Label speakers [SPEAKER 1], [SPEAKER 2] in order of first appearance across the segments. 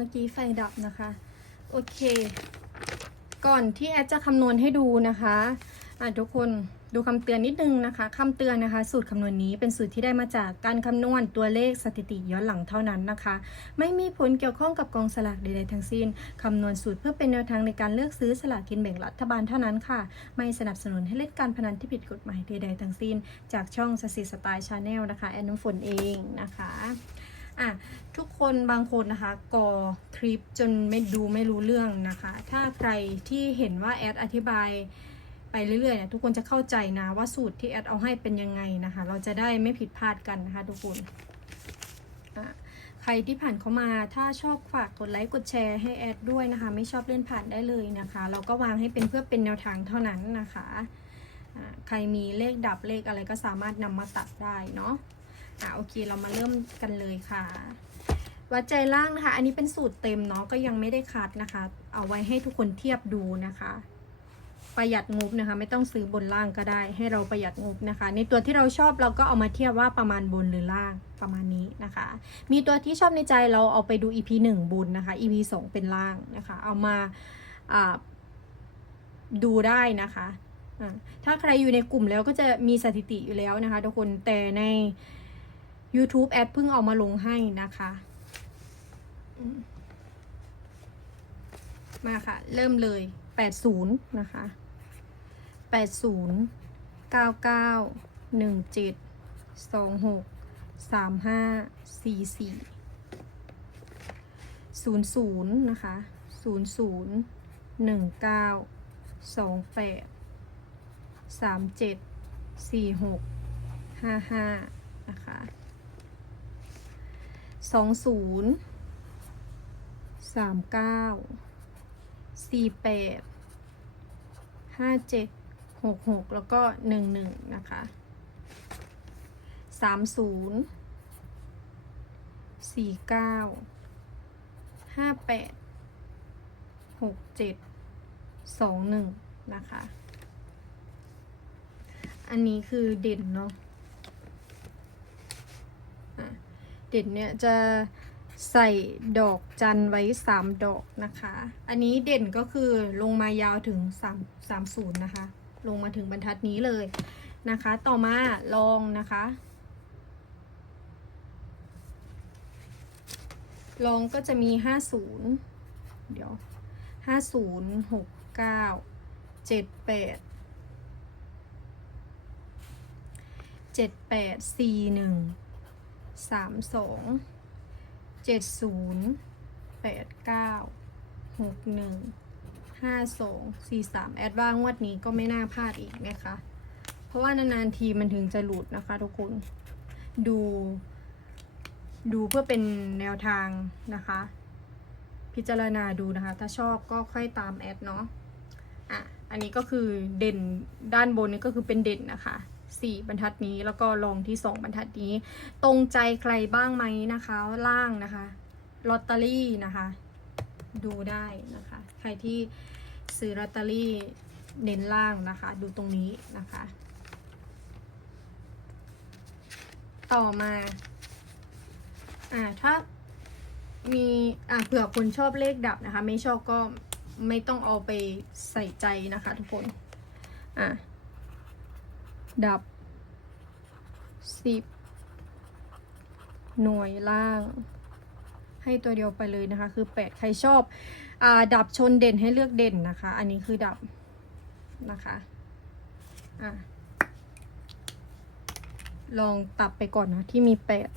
[SPEAKER 1] มื่อกี้ไฟดับนะคะ โอเค ก่อนที่แอดจะคำนวณให้ดูนะคะอะทุกคนดูคำเตือนนิดนึงนะคะคำเตือนนะคะ สูตรคำนวณนี้เป็นสูตรที่ได้มาจากการคำนวณตัวเลขสถิติย้อนหลังเท่านั้นนะคะ ไม่มีผลเกี่ยวข้องกับกองสลากใดๆทั้งสิ้นคำนวณสูตรเพื่อเป็นแนวทางในการเลือกซื้อสลากกินแบ่งรัฐบาลเท่านั้นค่ะ ไม่สนับสนุนให้เล่นการพนันที่ผิดกฎหมายใดๆทั้งสิ้น จากช่องสสิสไตล์ชาแนลนะคะแอนน้ำฝนเองนะคะ อะทุกคนบางคนนะคะกอคลิปจนไม่ดูไม่รู้เรื่องนะคะ ถ้าใครที่เห็นว่าแอดอธิบายไปเรื่อยๆเนี่ยทุกคนจะเข้าใจนะว่าสูตรที่แอดเอาให้เป็นยังไงนะคะ เราจะได้ไม่ผิดพลาดกันนะคะทุกคนใครที่ผ่านเข้ามาถ้าชอบฝากกดไลค์กดแชร์ให้แอดด้วยนะคะ ไม่ชอบเล่นผ่านได้เลยนะคะ เราก็วางให้เป็นเพื่อเป็นแนวทางเท่านั้นนะคะ ใครมีเลขดับเลขอะไรก็สามารถนำมาตัดได้เนาะ อะ โอเค เรามาเริ่มกันเลยค่ะ วัดใจล่างนะคะ อันนี้เป็นสูตรเต็มเนาะ ก็ยังไม่ได้คัดนะคะ เอาไว้ให้ทุกคนเทียบดูนะคะ ประหยัดงบนะคะ ไม่ต้องซื้อบนล่างก็ได้ ให้เราประหยัดงบนะคะ ในตัวที่เราชอบเราก็เอามาเทียบว่าประมาณบนหรือล่างประมาณนี้นะคะ มีตัวที่ชอบในใจเราเอาไปดู EP 1บนนะคะ EP 2 เป็นล่างนะคะ เอามาดูได้นะคะ ถ้าใครอยู่ในกลุ่มแล้วก็จะมีสถิติอยู่แล้วนะคะทุกคน แต่ใน YouTube แอดเพิ่งเอามาลงให้นะคะมาค่ะ เริ่มเลย 80 นะคะ 80 99 17 26 35 44 00 นะคะ 00 19 28 37 46 55 นะคะ สองศูนย์สามเก้าสี่แปดห้าเจ็ดหกหกแล้วก็หนึ่งหนึ่งนะคะสามศูนย์สี่เก้าห้าแปดหกเจ็ดสองหนึ่งนะคะ อันนี้คือเด่นเนาะ เด่นเนี่ยจะใส่ดอกจันไว้ 3 ดอกนะคะ อันนี้เด่นก็คือลงมายาวถึง 3 30 นะคะ ลงมาถึงบรรทัดนี้เลยนะคะ ต่อมาลองนะคะ ลองก็จะมี 50 เดี๋ยว 50 6 9 7 8 7 8 4 1 สามสองเจ็ดศูนย์แปดเก้าหกหนึ่งห้าสองสี่สามแอดว่างวดนี้ก็ไม่น่าพลาดอีกนะคะ เพราะว่านานๆทีมันถึงจะหลุดนะคะทุกคน ดู ดูเพื่อเป็นแนวทางนะคะ พิจารณาดูนะคะ ถ้าชอบก็ค่อยตามแอดเนาะอะ อันนี้ก็คือเด่นด้านบนนี่ก็คือเป็นเด่นนะคะ สี่บรรทัดนี้ แล้วก็ลองที่สองบรรทัดนี้ ตรงใจใครบ้างไหมนะคะ ล่างนะคะลอตเตอรี่นะคะ ดูได้นะคะ ใครที่ซื้อลอตเตอรี่เน้นล่างนะคะ ดูตรงนี้นะคะ ต่อมาอ่าถ้ามีอ่าเผื่อคนชอบเลขดับนะคะ ไม่ชอบก็ไม่ต้องเอาไปใส่ใจนะคะทุกคนอะ ดับสิบหน่วยล่าง ให้ตัวเดียวไปเลยนะคะ คือแปดใครชอบอดับชนเด่นให้เลือกเด่นนะคะ อันนี้คือดับนะคะอะลองตับไปก่อนนะที่มีแปด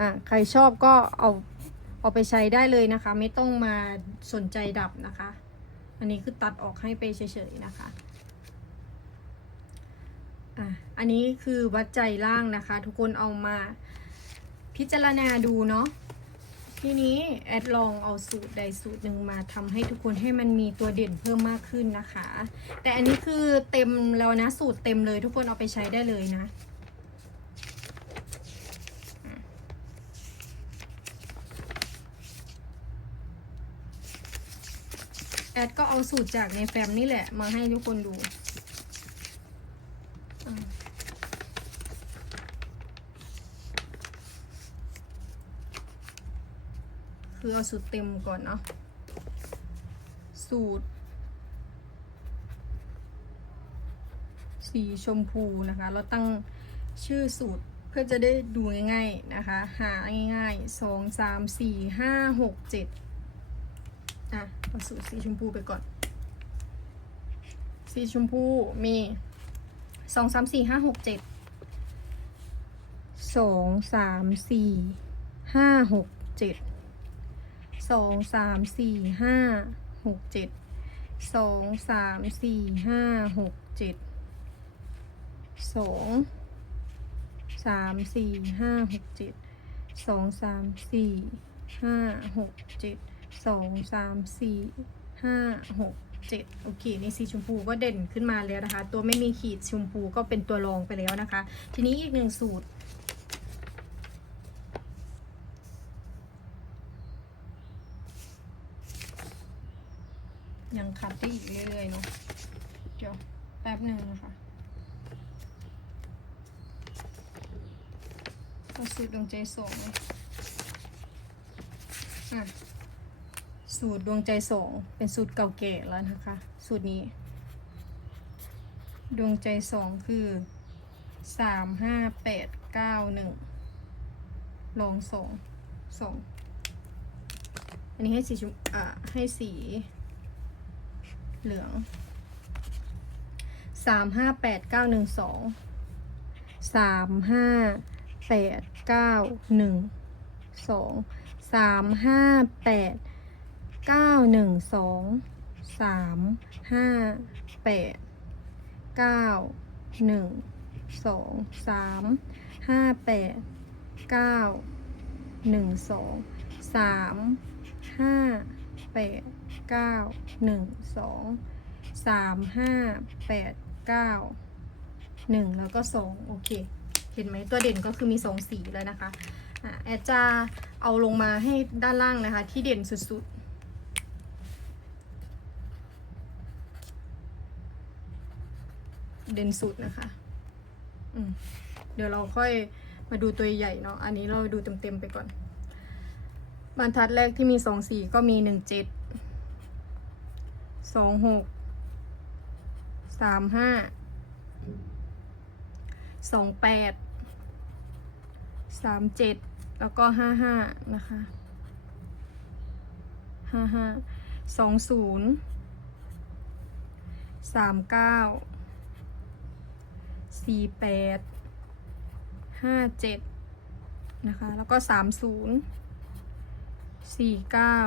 [SPEAKER 1] อะใครชอบก็เอาเอาไปใช้ได้เลยนะคะ ไม่ต้องมาสนใจดับนะคะ อันนี้คือตัดออกให้ไปเฉยๆนะคะ อะ อันนี้คือวัดใจล่างนะคะ ทุกคนเอามาพิจารณาดูเนาะทีนี้แอดลองเอาสูตรใดสูตรหนึ่งมาทำให้ทุกคนให้มันมีตัวเด่นเพิ่มมากขึ้นนะคะ แต่อันนี้คือเต็มแล้วนะสูตรเต็มเลยทุกคนเอาไปใช้ได้เลยนะแอดก็เอาสูตรจากในแฟ้มนี่แหละมาให้ทุกคนดู คือเอาสูตรเต็มก่อนเนาะ สูตร สีชมพูนะคะ เราตั้งชื่อสูตรเพื่อจะได้ดูง่ายๆนะคะ หาง่ายๆสองสามสี่ห้าหกเจ็ดอะเอาสูตรสีชมพูไปก่อน สีชมพูมี สองสามสี่ห้าหกเจ็ดสองสามสี่ห้าหกเจ็ดสองสามสี่ห้าหกเจ็ดสองสามสี่ห้าหกเจ็ดสองสามสี่ห้าหกเจ็ดสองสามสี่ห้าหกเจ็ดสองสามสี่ห้าหก เจ็ดโอเคนี่สีชมพูก็เด่นขึ้นมาแล้วนะคะ ตัวไม่มีขีดชมพูก็เป็นตัวรองไปแล้วนะคะ ทีนี้อีกหนึ่งสูตรยังคัดได้อีกเรื่อยๆเนาะเดี๋ยวแป๊บหนึ่งนะคะเอาสูตรดวงใจสองเลยอะ สูตรดวงใจสองเป็นสูตรเก่าแก่แล้วนะคะ สูตรนี้ ดวงใจสองคือสามห้าแปดเก้าหนึ่งลองสองสองอันนี้ให้สีชมอ่าให้สีเหลืองสามห้าแปดเก้าหนึ่งสองสามห้าแปดเก้าหนึ่งสองสามห้าแปด เก้าหนึ่งสองสามห้าแปดเก้าหนึ่งสองสามห้าแปดเก้าหนึ่งสองสามห้าแปดเก้าหนึ่งสองสามห้าแปดเก้าหนึ่งแล้วก็สองโอเค เห็นไหมตัวเด่นก็คือมีสองสีเลยนะคะแอดจะเอาลงมาให้ด้านล่างนะคะ ที่เด่นสุดๆ เด่นสุดนะคะอืมเดี๋ยวเราค่อยมาดูตัวใหญ่เนาะ อันนี้เราดูเต็มๆไปก่อน บรรทัดแรกที่มีสองสี่ก็มีหนึ่งเจ็ดสองหกสามห้าสองแปดสามเจ็ดแล้วก็ห้าห้านะคะห้าห้าสองศูนย์สามเก้า สี่แปดห้าเจ็ดนะคะ แล้วก็สามศูนย์สี่เก้า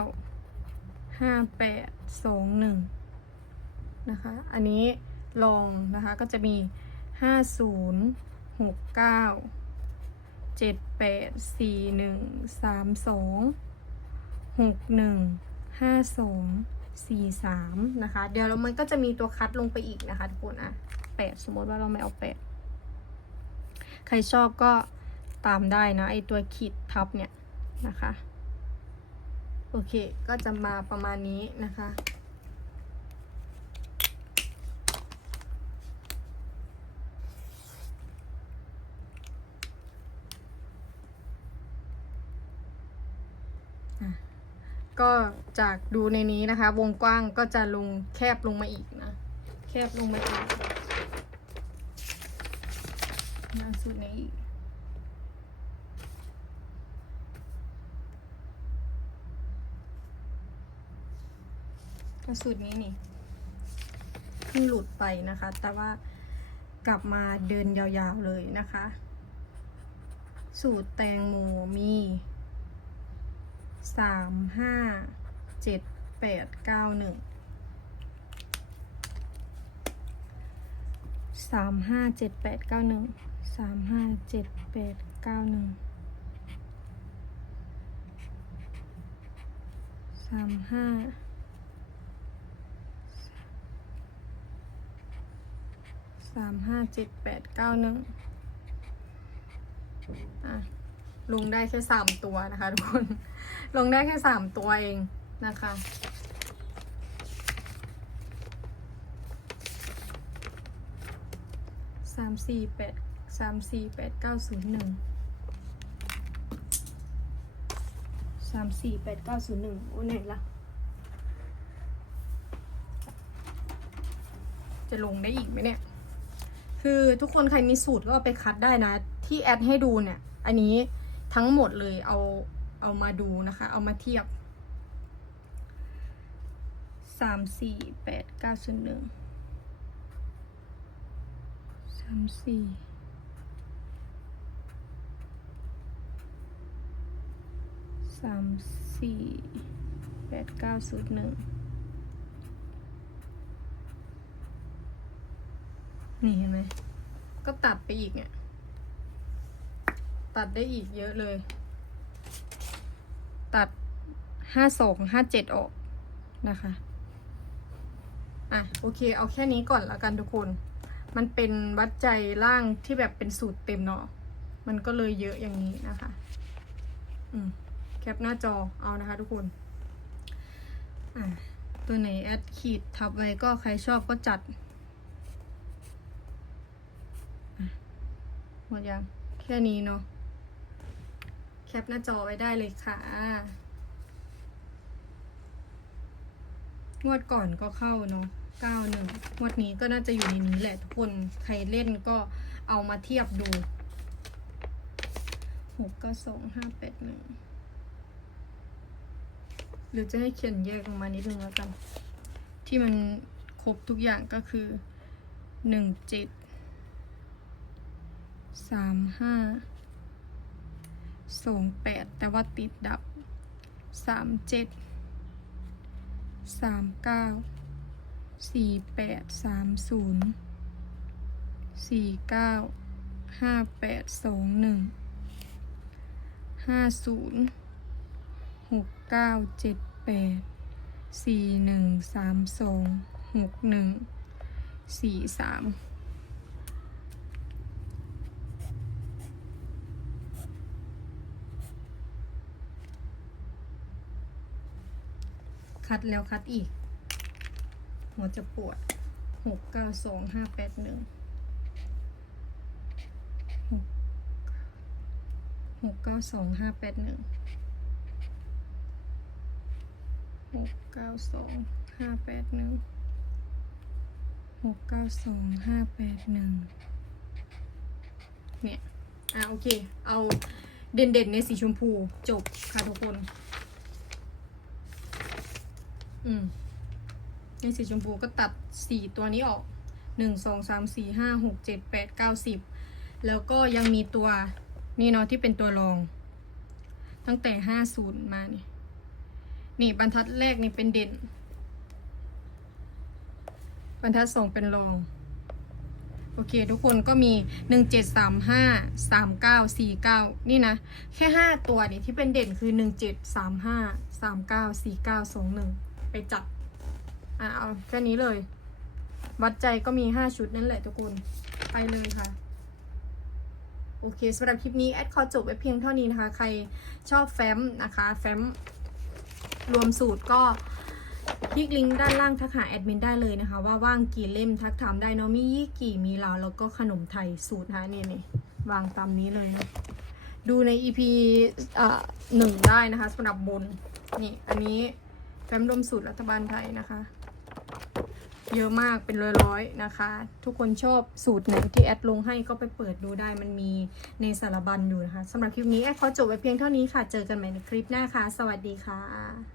[SPEAKER 1] ห้าแปดสองหนึ่งนะคะ อันนี้ลองนะคะก็จะมีห้าศูนย์หกเก้าเจ็ดแปดสี่หนึ่งสามสองหกหนึ่งห้าสองสี่สามนะคะ เดี๋ยวเรามันก็จะมีตัวคัดลงไปอีกนะคะทุกคนอะ แปดสมมติว่าเราไม่เอาแปดใครชอบก็ตามได้นะไอตัวขีดทับเนี่ยนะคะ โอเคก็จะมาประมาณนี้นะคะอะก็จากดูในนี้นะคะ วงกว้างก็จะลงแคบลงมาอีกนะ แคบลงมาอีก หน้าสุดนี้ก็สูตรนี้นี่เพิ่งหลุดไปนะคะ แต่ว่ากลับมาเดินยาวๆเลยนะคะ สูตรแตงโมมีสามห้าเจ็ดแปดเก้าหนึ่งสามห้าเจ็ดแปดเก้าหนึ่ง สามห้าเจ็ดแปดเก้าหนึ่งสามห้าสามห้าเจ็ดแปดเก้าหนึ่งอะลงได้แค่สามตัวนะคะทุกคน ลงได้แค่สามตัวเองนะคะสามสี่แปด สามสี่แปดเก้าศูนย์หนึ่งสามสี่แปดเก้าศูนย์หนึ่งโอ้ไหนล่ะ จะลงได้อีกไหมเนี่ย คือทุกคนใครมีสูตรก็เอาไปคัดได้นะ ที่แอดให้ดูเนี่ย อันนี้ทั้งหมดเลยเอาเอามาดูนะคะ เอามาเทียบสามสี่แปดเก้าศูนย์หนึ่งสามสี่ สามสี่แปดเก้าศูนย์หนึ่งนี่เห็นไหม ก็ตัดไปอีกเนี่ย ตัดได้อีกเยอะเลย ตัดห้าสองห้าเจ็ดออกนะคะ อะ โอเค เอาแค่นี้ก่อนละกันทุกคน มันเป็นวัดใจล่างที่แบบเป็นสูตรเต็มเนาะ มันก็เลยเยอะอย่างนี้นะคะ อืม แคปหน้าจอเอานะคะทุกคนตัวไหนแอดขีดทับไว้ก็ใครชอบก็จัดหมดยังแค่นี้เนาะแคปหน้าจอไว้ได้เลยค่ะงวดก่อนก็เข้าเนาะ91งวดนี้ก็น่าจะอยู่ในนี้แหละทุกคนใครเล่นก็เอามาเทียบดู6 9 2 5 8 1 รือจะให้เขียนแยกออกมานิดนึงแล้วกัน ที่มันครบทุกอย่างก็คือหนึ่งเจ็ดสามห้าสองแปดแต่ว่าติดดับสามเจ็ดสามเก้าสี่แปดสามศูนย์สี่เก้าห้าแปดสองหนึ่งห้าศูนย์หกเก้าเจ็ด แปดสี่หนึ่งสามสองหกหนึ่งสี่สามคัดแล้วคัดอีก หัวจะปวดหกเก้าสองห้าแปดหนึ่งหกเก้าสองห้าแปดหนึ่ง หกเก้าสองห้าแปดหนึ่งหกเก้าสองห้าแปดหนึ่งเนี่ย อะโอเค เอาเด่นๆในสีชมพูจบค่ะทุกคน อืม ในสีชมพูก็ตัดสี่ตัวนี้ออกหนึ่งสองสามสี่ห้าหกเจ็ดแปดเก้าสิบแล้วก็ยังมีตัวนี่เนาะที่เป็นตัวรอง ตั้งแต่ห้าศูนย์มานี่ นี่บรรทัดแรกนี่เป็นเด่น บรรทัดสองเป็นรอง โอเค ทุกคนก็มีหนึ่งเจ็ดสามห้าสามเก้าสี่เก้านี่นะ แค่ห้าตัวนี่ที่เป็นเด่นคือหนึ่งเจ็ดสามห้าสามเก้าสี่เก้าสองหนึ่งไปจับอะเอาแค่นี้เลย วัดใจก็มีห้าชุดนั่นแหละทุกคน ไปเลยค่ะโอเคสำหรับคลิปนี้ แอดขอจบไว้เพียงเท่านี้นะคะ ใครชอบแฟ้มนะคะ แฟ้ม รวมสูตรก็คลิกลิงก์ด้านล่างทักหาแอดมินได้เลยนะคะ ว่าว่างกี่เล่มทักถามได้เนาะมียี่กี่มีลาวแล้วก็ขนมไทยสูตรนะคะนี่นี่วางตามนี้เลยนะดูใน EP อ่าหนึ่งได้นะคะสำหรับบนนี่อันนี้แฟ้มรวมสูตรรัฐบาลไทยนะคะ เยอะมากเป็นร้อยๆนะคะ ทุกคนชอบสูตรไหนที่แอดลงให้ก็ไปเปิดดูได้มันมีในสารบัญอยู่นะคะสำหรับคลิปนี้แอดขอจบไว้เพียงเท่านี้ค่ะ เจอกันใหม่ในคลิปหน้าค่ะ สวัสดีค่ะ